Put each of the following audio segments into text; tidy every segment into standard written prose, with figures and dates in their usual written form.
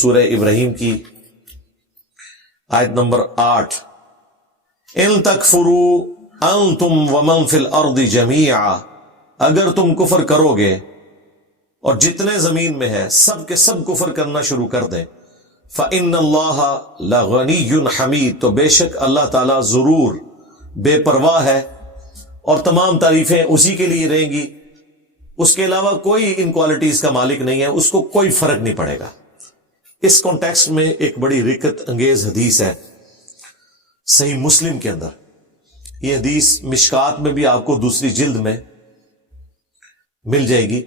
سورہ ابراہیم کی آیت نمبر 8، ان تکفروا انتم ومن فی الارض جمیعا، اگر تم کفر کرو گے اور جتنے زمین میں ہے سب کے سب کفر کرنا شروع کر دیں، فإن اللہ لغنی حمید، تو بے شک اللہ تعالیٰ ضرور بے پرواہ ہے اور تمام تعریفیں اسی کے لیے رہیں گی، اس کے علاوہ کوئی ان کوالٹیز کا مالک نہیں ہے، اس کو کوئی فرق نہیں پڑے گا۔ اس کانٹیکسٹ میں ایک بڑی رکت انگیز حدیث ہے صحیح مسلم کے اندر، یہ حدیث مشکات میں بھی آپ کو دوسری جلد میں مل جائے گی،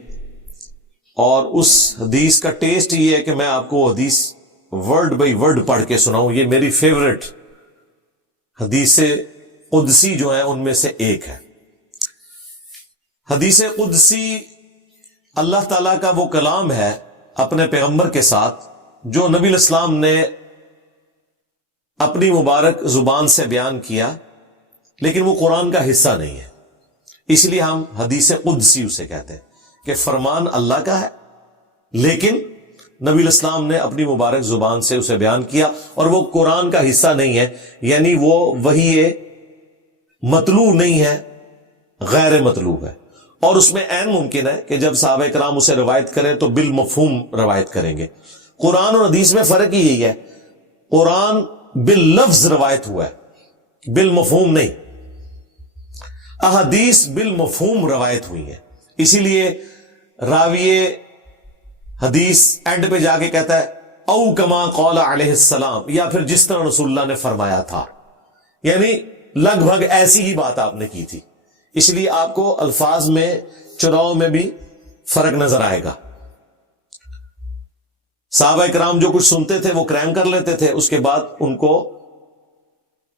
اور اس حدیث کا ٹیسٹ یہ ہے کہ میں آپ کو حدیث ورڈ بائی ورڈ پڑھ کے سناؤں۔ یہ میری فیوریٹ حدیث قدسی جو ہے ان میں سے ایک ہے۔ حدیث قدسی اللہ تعالیٰ کا وہ کلام ہے اپنے پیغمبر کے ساتھ جو نبی الاسلام نے اپنی مبارک زبان سے بیان کیا، لیکن وہ قرآن کا حصہ نہیں ہے، اس لیے ہم حدیث قدسی اسے کہتے ہیں کہ فرمان اللہ کا ہے لیکن نبی الاسلام نے اپنی مبارک زبان سے اسے بیان کیا، اور وہ قرآن کا حصہ نہیں ہے، یعنی وہ وحی مطلوب نہیں ہے، غیر مطلوب ہے، اور اس میں عین ممکن ہے کہ جب صحابہ کرام اسے روایت کریں تو بالمفہوم روایت کریں گے۔ قرآن اور حدیث میں فرق ہی یہی ہے، قرآن باللفظ روایت ہوا ہے، بالمفہوم نہیں، احادیث بالمفہوم روایت ہوئی ہیں، اسی لیے راوی حدیث اینڈ پہ جا کے کہتا ہے او کما قال علیہ السلام، یا پھر جس طرح رسول اللہ نے فرمایا تھا، یعنی لگ بھگ ایسی ہی بات آپ نے کی تھی، اس لیے آپ کو الفاظ میں چناؤ میں بھی فرق نظر آئے گا۔ صحابہ کرام جو کچھ سنتے تھے وہ کریم کر لیتے تھے، اس کے بعد ان کو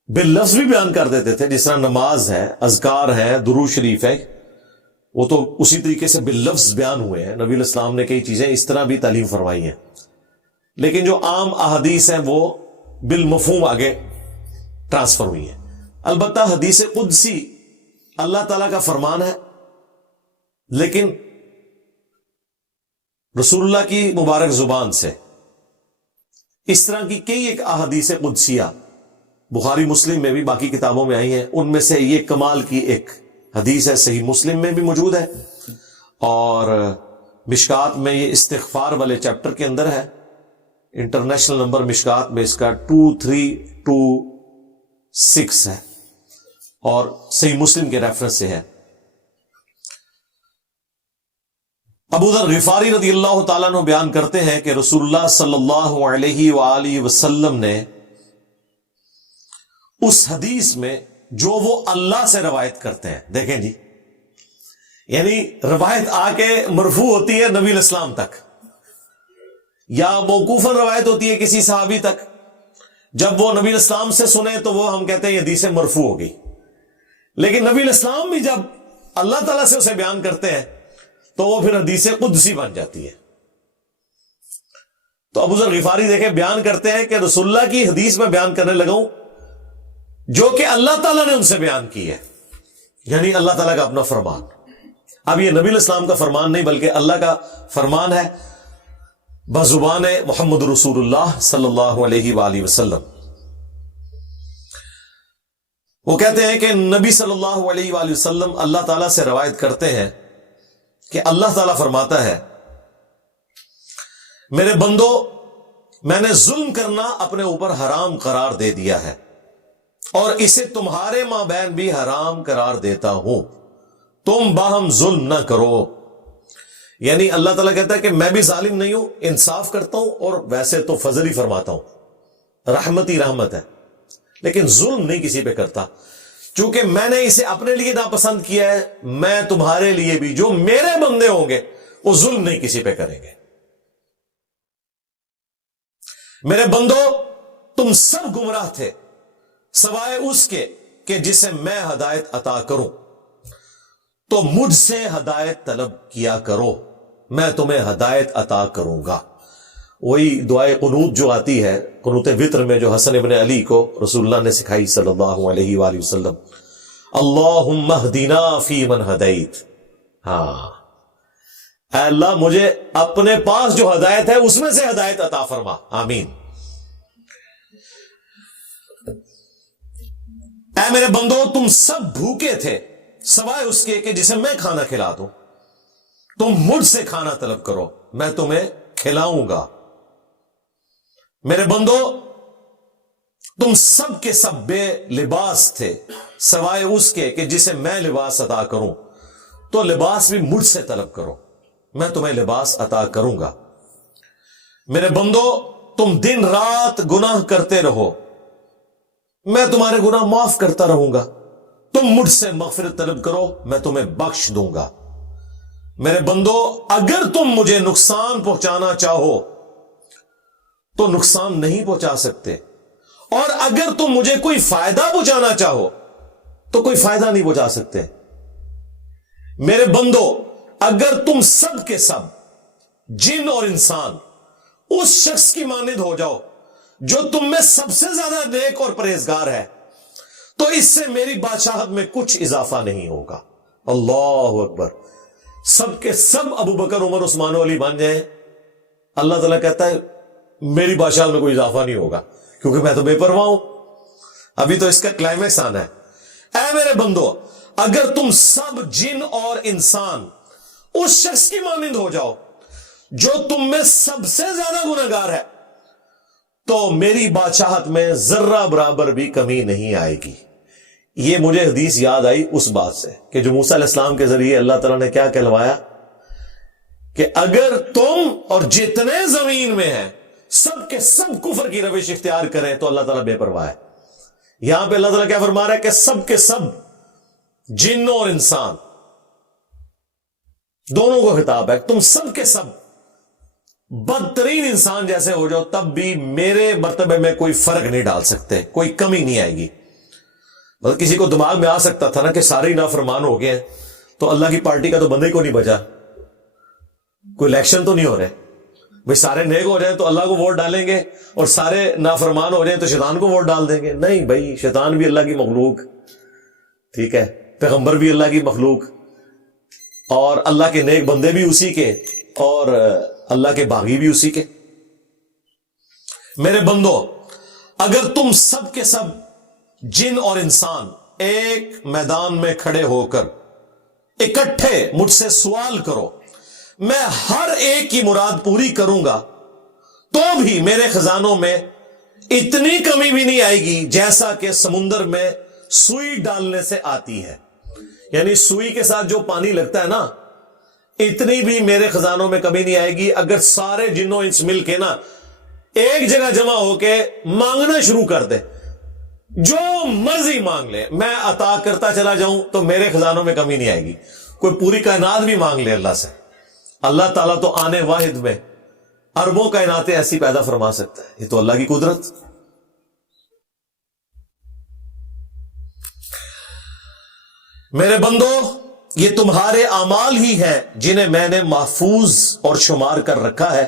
باللفظ بھی بیان کر دیتے تھے، جس طرح نماز ہے، اذکار ہے، درود شریف ہے، وہ تو اسی طریقے سے باللفظ بیان ہوئے ہیں، نبی الاسلام نے کئی چیزیں اس طرح بھی تعلیم فرمائی ہیں، لیکن جو عام احادیث ہیں وہ بالمفہوم آگے ٹرانسفر ہوئی ہیں۔ البتہ حدیث قدسی اللہ تعالیٰ کا فرمان ہے، لیکن رسول اللہ کی مبارک زبان سے اس طرح کی کئی ایک احادیث قدسیہ بخاری مسلم میں بھی باقی کتابوں میں آئی ہیں، ان میں سے یہ کمال کی ایک حدیث ہے، صحیح مسلم میں بھی موجود ہے، اور مشکات میں یہ استغفار والے چیپٹر کے اندر ہے، انٹرنیشنل نمبر مشکات میں اس کا 2326 ہے، اور صحیح مسلم کے ریفرنس سے ہے۔ ابو ذر غفاری رضی اللہ تعالیٰ عنہ بیان کرتے ہیں کہ رسول اللہ صلی اللہ علیہ وآلہ وسلم نے اس حدیث میں جو وہ اللہ سے روایت کرتے ہیں، دیکھیں جی، یعنی روایت آ کے مرفوع ہوتی ہے نبی الاسلام تک، یا موقوفاً روایت ہوتی ہے کسی صحابی تک، جب وہ نبی الاسلام سے سنے تو وہ ہم کہتے ہیں یہ حدیث مرفوع ہو گئی، لیکن نبی الاسلام بھی جب اللہ تعالیٰ سے اسے بیان کرتے ہیں تو وہ پھر حدیث قدسی بن جاتی ہے۔ تو ابو ذر غفاری دیکھیں بیان کرتے ہیں کہ رسول اللہ کی حدیث میں بیان کرنے لگا ہوں جو کہ اللہ تعالیٰ نے ان سے بیان کی ہے، یعنی اللہ تعالیٰ کا اپنا فرمان۔ اب یہ نبی الاسلام کا فرمان نہیں بلکہ اللہ کا فرمان ہے بزبان محمد رسول اللہ صلی اللہ علیہ وآلہ وسلم۔ وہ کہتے ہیں کہ نبی صلی اللہ علیہ وآلہ وسلم اللہ تعالیٰ سے روایت کرتے ہیں کہ اللہ تعالیٰ فرماتا ہے میرے بندو، میں نے ظلم کرنا اپنے اوپر حرام قرار دے دیا ہے اور اسے تمہارے مابین بھی حرام قرار دیتا ہوں، تم باہم ظلم نہ کرو۔ یعنی اللہ تعالیٰ کہتا ہے کہ میں بھی ظالم نہیں ہوں، انصاف کرتا ہوں، اور ویسے تو فضل ہی فرماتا ہوں، رحمت ہی رحمت ہے، لیکن ظلم نہیں کسی پہ کرتا، چونکہ میں نے اسے اپنے لیے ناپسند کیا ہے، میں تمہارے لیے بھی جو میرے بندے ہوں گے وہ ظلم نہیں کسی پہ کریں گے۔ میرے بندو، تم سب گمراہ تھے سوائے اس کے کہ جسے میں ہدایت عطا کروں، تو مجھ سے ہدایت طلب کیا کرو، میں تمہیں ہدایت عطا کروں گا۔ وہی دعائے قنوت جو آتی ہے قنوت وطر میں، جو حسن ابن علی کو رسول اللہ نے سکھائی صلی اللہ علیہ وآلہ وسلم، اللہم اہدنا فی من ہدیت، ہاں اے اللہ مجھے اپنے پاس جو ہدایت ہے اس میں سے ہدایت عطا فرما، آمین۔ اے میرے بندو تم سب بھوکے تھے سوائے اس کے کہ جسے میں کھانا کھلا دوں، تم مجھ سے کھانا طلب کرو میں تمہیں کھلاؤں گا۔ میرے بندو تم سب کے سب بے لباس تھے سوائے اس کے کہ جسے میں لباس عطا کروں، تو لباس بھی مجھ سے طلب کرو میں تمہیں لباس عطا کروں گا۔ میرے بندو تم دن رات گناہ کرتے رہو میں تمہارے گناہ معاف کرتا رہوں گا، تم مجھ سے مغفرت طلب کرو میں تمہیں بخش دوں گا۔ میرے بندو اگر تم مجھے نقصان پہنچانا چاہو تو نقصان نہیں پہنچا سکتے، اور اگر تم مجھے کوئی فائدہ پہنچانا چاہو تو کوئی فائدہ نہیں پہنچا سکتے۔ میرے بندو اگر تم سب کے سب جن اور انسان اس شخص کی مانند ہو جاؤ جو تم میں سب سے زیادہ نیک اور پرہیزگار ہے تو اس سے میری بادشاہت میں کچھ اضافہ نہیں ہوگا۔ اللہ اکبر۔ سب کے سب ابو بکر عمر عثمان و علی بن جائیں، اللہ تعالیٰ کہتا ہے میری بادشاہت میں کوئی اضافہ نہیں ہوگا کیونکہ میں تو بے پرواہ ہوں۔ ابھی تو اس کا کلائمیکس آنا ہے۔ اے میرے بندو اگر تم سب جن اور انسان اس شخص کی مانند ہو جاؤ جو تم میں سب سے زیادہ گنہگار ہے تو میری بادشاہت میں ذرہ برابر بھی کمی نہیں آئے گی۔ یہ مجھے حدیث یاد آئی اس بات سے کہ جو موسیٰ علیہ السلام کے ذریعے اللہ تعالیٰ نے کیا کہلوایا کہ اگر تم اور جتنے زمین میں ہیں سب کے سب کفر کی روش اختیار کریں تو اللہ تعالیٰ بے پرواہ ہے۔ یہاں پہ اللہ تعالیٰ کیا فرما رہا ہے کہ سب کے سب جن اور انسان دونوں کو خطاب ہے، تم سب کے سب بدترین انسان جیسے ہو جاؤ تب بھی میرے مرتبے میں کوئی فرق نہیں ڈال سکتے، کوئی کمی نہیں آئے گی۔ بلکہ کسی کو دماغ میں آ سکتا تھا نا کہ سارے ہی نافرمان ہو گئے ہیں تو اللہ کی پارٹی کا تو بندہ ہی کو نہیں بچا، کوئی الیکشن تو نہیں ہو رہے بھئی سارے نیک ہو جائیں تو اللہ کو ووٹ ڈالیں گے اور سارے نافرمان ہو جائیں تو شیطان کو ووٹ ڈال دیں گے۔ نہیں بھائی، شیطان بھی اللہ کی مخلوق، ٹھیک ہے، پیغمبر بھی اللہ کی مخلوق، اور اللہ کے نیک بندے بھی اسی کے اور اللہ کے باغی بھی اسی کے۔ میرے بندو اگر تم سب کے سب جن اور انسان ایک میدان میں کھڑے ہو کر اکٹھے مجھ سے سوال کرو میں ہر ایک کی مراد پوری کروں گا تو بھی میرے خزانوں میں اتنی کمی بھی نہیں آئے گی جیسا کہ سمندر میں سوئی ڈالنے سے آتی ہے۔ یعنی سوئی کے ساتھ جو پانی لگتا ہے نا اتنی بھی میرے خزانوں میں کمی نہیں آئے گی اگر سارے جنوں انس مل کے نا ایک جگہ جمع ہو کے مانگنا شروع کر دے، جو مرضی مانگ لے میں عطا کرتا چلا جاؤں تو میرے خزانوں میں کمی نہیں آئے گی۔ کوئی پوری کائنات بھی مانگ لے اللہ سے، اللہ تعالیٰ تو آنے واحد میں اربوں کائناتیں ایسی پیدا فرما سکتا ہے، یہ تو اللہ کی قدرت۔ میرے بندو یہ تمہارے اعمال ہی ہیں جنہیں میں نے محفوظ اور شمار کر رکھا ہے،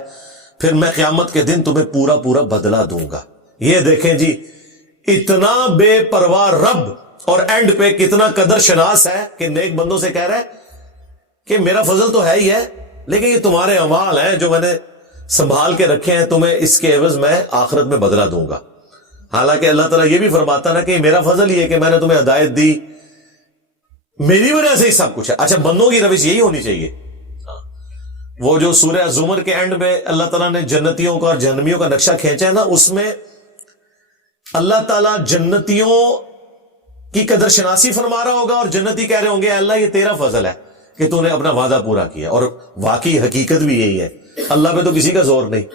پھر میں قیامت کے دن تمہیں پورا پورا بدلہ دوں گا۔ یہ دیکھیں جی اتنا بے پرواہ رب، اور اینڈ پہ کتنا قدر شناس ہے کہ نیک بندوں سے کہہ رہا ہے کہ میرا فضل تو ہے ہی ہے لیکن یہ تمہارے اعمال ہیں جو میں نے سنبھال کے رکھے ہیں، تمہیں اس کے عوض میں آخرت میں بدلہ دوں گا۔ حالانکہ اللہ تعالیٰ یہ بھی فرماتا نا کہ یہ میرا فضل ہی ہے کہ میں نے تمہیں ہدایت دی، میری وجہ سے ہی سب کچھ ہے۔ اچھا بندوں کی روش یہی ہونی چاہیے۔ وہ جو سورہ زمر کے اینڈ میں اللہ تعالیٰ نے جنتیوں کا اور جہنمیوں کا نقشہ کھینچا ہے نا، اس میں اللہ تعالیٰ جنتیوں کی قدر شناسی فرما رہا ہوگا اور جنتی کہہ رہے ہوں گے اللہ یہ تیرا فضل ہے کہ تو نے اپنا وعدہ پورا کیا، اور واقعی حقیقت بھی یہی ہے، اللہ پہ تو کسی کا زور نہیں۔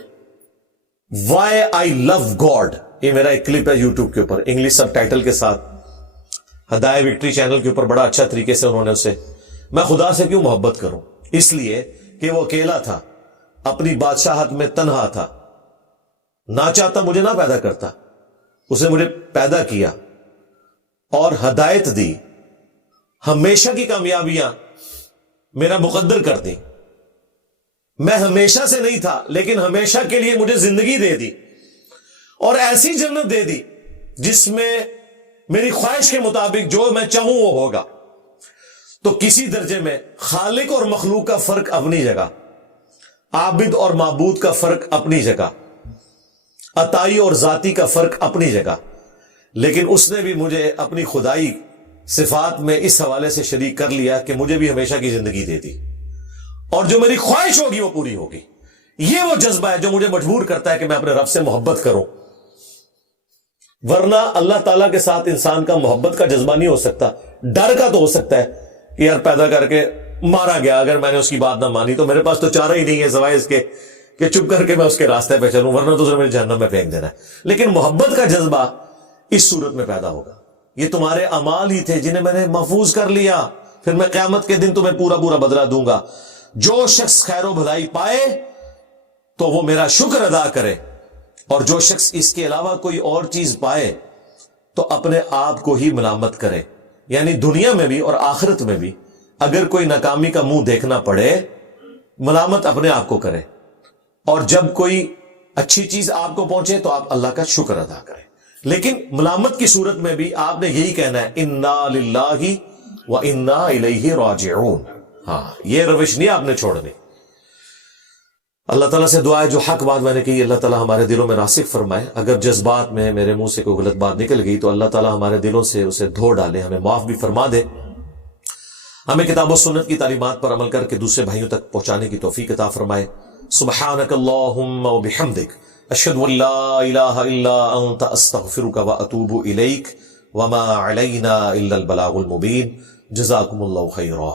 وائی آئی لو گاڈ، یہ میرا ایک کلپ ہے یوٹیوب کے اوپر انگلش سب ٹائٹل کے ساتھ، ہدایہ وکٹری چینل کے اوپر بڑا اچھا طریقے سے انہوں نے اسے، میں خدا سے کیوں محبت کروں؟ اس لیے کہ وہ اکیلا تھا، اپنی بادشاہت میں تنہا تھا، نہ چاہتا مجھے نہ پیدا کرتا، اسے مجھے پیدا کیا اور ہدایت دی، ہمیشہ کی کامیابیاں میرا مقدر کر دی۔ میں ہمیشہ سے نہیں تھا لیکن ہمیشہ کے لیے مجھے زندگی دے دی اور ایسی جنت دے دی جس میں میری خواہش کے مطابق جو میں چاہوں وہ ہوگا۔ تو کسی درجے میں خالق اور مخلوق کا فرق اپنی جگہ، عابد اور معبود کا فرق اپنی جگہ، عطائی اور ذاتی کا فرق اپنی جگہ، لیکن اس نے بھی مجھے اپنی خدائی صفات میں اس حوالے سے شریک کر لیا کہ مجھے بھی ہمیشہ کی زندگی دے دی، اور جو میری خواہش ہوگی وہ پوری ہوگی۔ یہ وہ جذبہ ہے جو مجھے مجبور کرتا ہے کہ میں اپنے رب سے محبت کروں، ورنہ اللہ تعالیٰ کے ساتھ انسان کا محبت کا جذبہ نہیں ہو سکتا۔ ڈر کا تو ہو سکتا ہے کہ یار پیدا کر کے مارا گیا، اگر میں نے اس کی بات نہ مانی تو میرے پاس تو چارہ ہی نہیں ہے سوائے اس کے کہ چپ کر کے میں اس کے راستے پہ چلوں، ورنہ تو مجھے جہنم میں پھینک دینا ہے۔ لیکن محبت کا جذبہ اس صورت میں پیدا ہوگا، یہ تمہارے اعمال ہی تھے جنہیں میں نے محفوظ کر لیا، پھر میں قیامت کے دن تمہیں پورا پورا بدلہ دوں گا۔ جو شخص خیر و بھلائی پائے تو وہ میرا شکر ادا کرے، اور جو شخص اس کے علاوہ کوئی اور چیز پائے تو اپنے آپ کو ہی ملامت کرے، یعنی دنیا میں بھی اور آخرت میں بھی اگر کوئی ناکامی کا منہ دیکھنا پڑے ملامت اپنے آپ کو کرے، اور جب کوئی اچھی چیز آپ کو پہنچے تو آپ اللہ کا شکر ادا کریں۔ لیکن ملامت کی صورت میں بھی آپ نے یہی کہنا ہے انا للہ و انا الیہ راجعون۔ ہاں، یہ روش نہیں آپ نے چھوڑنی۔ اللہ تعالیٰ سے دعا ہے جو حق بات میں نے کہی اللہ تعالیٰ ہمارے دلوں میں راسخ فرمائے، اگر جذبات میں میرے منہ سے کوئی غلط بات نکل گئی تو اللہ تعالیٰ ہمارے دلوں سے اسے دھو ڈالے، ہمیں معاف بھی فرما دے، ہمیں کتاب و سنت کی تعلیمات پر عمل کر کے دوسرے بھائیوں تک پہنچانے کی توفیق عطا فرمائے۔ سبحانک اللہم و بحمدک، اشہد ان لا الہ الا انت، استغفرک و اتوب الیک، وما علینا الا البلاغ المبین۔ جزاکم اللہ خیرا۔